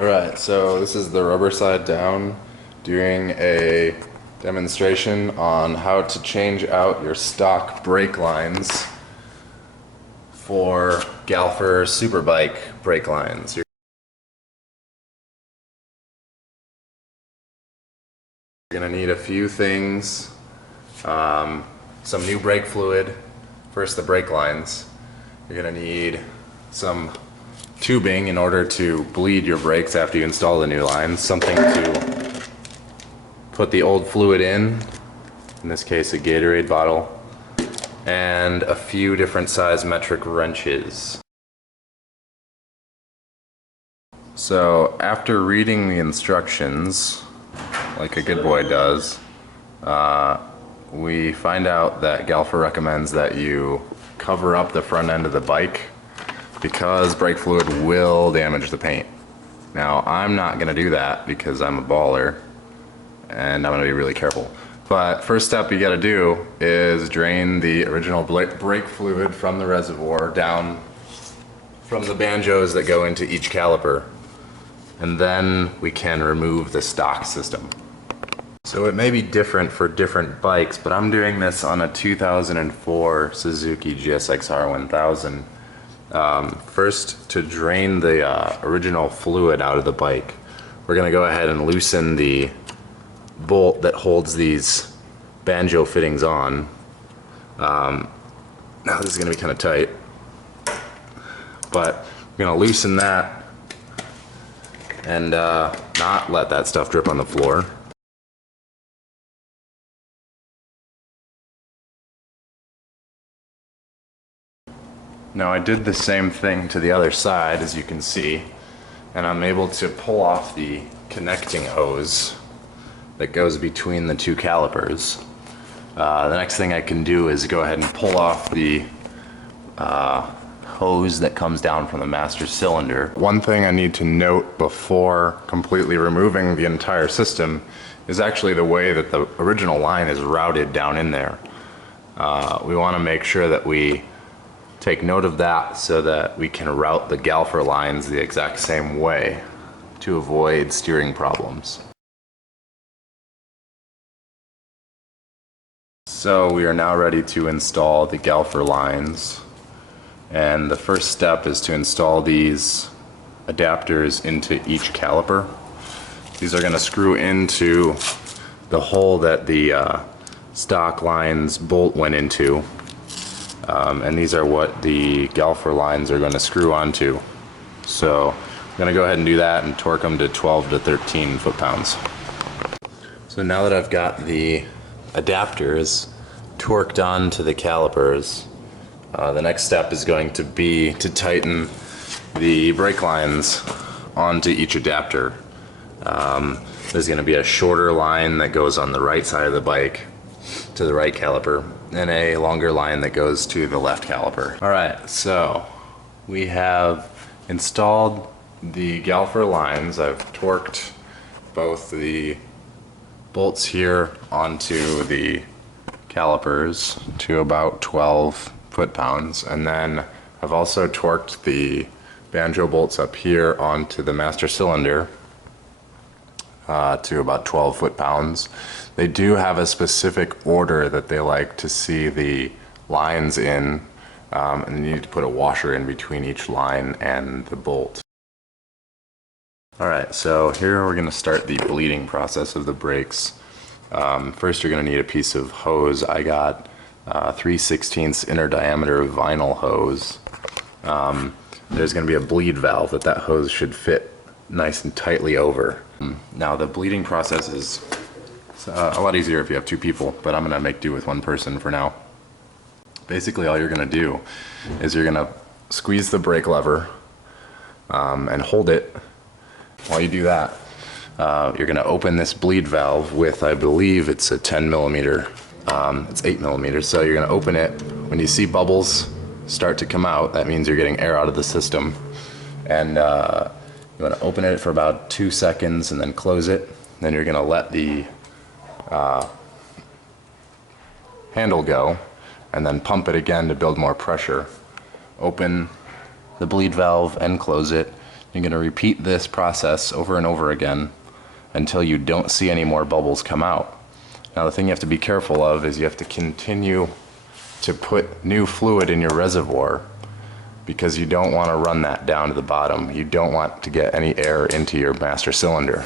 Alright, so this is the rubber side down, doing a demonstration on how to change out your stock brake lines for Galfer Superbike brake lines. You're going to need a few things, some new brake fluid, first the brake lines. You're going to need some tubing in order to bleed your brakes after you install the new lines, something to put the old fluid in this case a Gatorade bottle, and a few different size metric wrenches. So after reading the instructions, like a good boy does, we find out that Galfer recommends that you cover up the front end of the bike because brake fluid will damage the paint. Now, I'm not going to do that because I'm a baller and I'm going to be really careful. But first step you got to do is drain the original brake fluid from the reservoir down from the banjos that go into each caliper. And then we can remove the stock system. So it may be different for different bikes, but I'm doing this on a 2004 Suzuki GSXR 1000. First, to drain the original fluid out of the bike, we're going to go ahead and loosen the bolt that holds these banjo fittings on. Now this is going to be kind of tight, but we're going to loosen that and not let that stuff drip on the floor. Now I did the same thing to the other side, as you can see, and I'm able to pull off the connecting hose that goes between the two calipers. The next thing I can do is go ahead and pull off the hose that comes down from the master cylinder. One thing I need to note before completely removing the entire system is actually the way that the original line is routed down in there. We want to make sure that we take note of that so that we can route the Galfer lines the exact same way to avoid steering problems. So we are now ready to install the Galfer lines, and the first step is to install these adapters into each caliper. These are going to screw into the hole that the stock lines bolt went into. And these are what the Galfer lines are going to screw onto. So I'm going to go ahead and do that and torque them to 12 to 13 foot-pounds. So now that I've got the adapters torqued onto the calipers, the next step is going to be to tighten the brake lines onto each adapter. There's going to be a shorter line that goes on the right side of the bike to the right caliper, and a longer line that goes to the left caliper. Alright, so we have installed the Galfer lines. I've torqued both the bolts here onto the calipers to about 12 foot-pounds, and then I've also torqued the banjo bolts up here onto the master cylinder to about 12 foot-pounds. They do have a specific order that they like to see the lines in, and you need to put a washer in between each line and the bolt. Alright, so here we're going to start the bleeding process of the brakes. First you're going to need a piece of hose. I got 3/16 inner diameter vinyl hose. There's going to be a bleed valve that hose should fit nice and tightly over. Now the bleeding process is a lot easier if you have two people, but I'm going to make do with one person for now. Basically all you're going to do is you're going to squeeze the brake lever and hold it. While you do that, you're going to open this bleed valve with, I believe it's a 10 millimeter, it's 8 millimeters, so you're going to open it. When you see bubbles start to come out, that means you're getting air out of the system. And you want to open it for about 2 seconds and then close it. Then you're going to let the handle go and then pump it again to build more pressure. Open the bleed valve and close it. You're going to repeat this process over and over again until you don't see any more bubbles come out. Now the thing you have to be careful of is you have to continue to put new fluid in your reservoir, because you don't want to run that down to the bottom. You don't want to get any air into your master cylinder.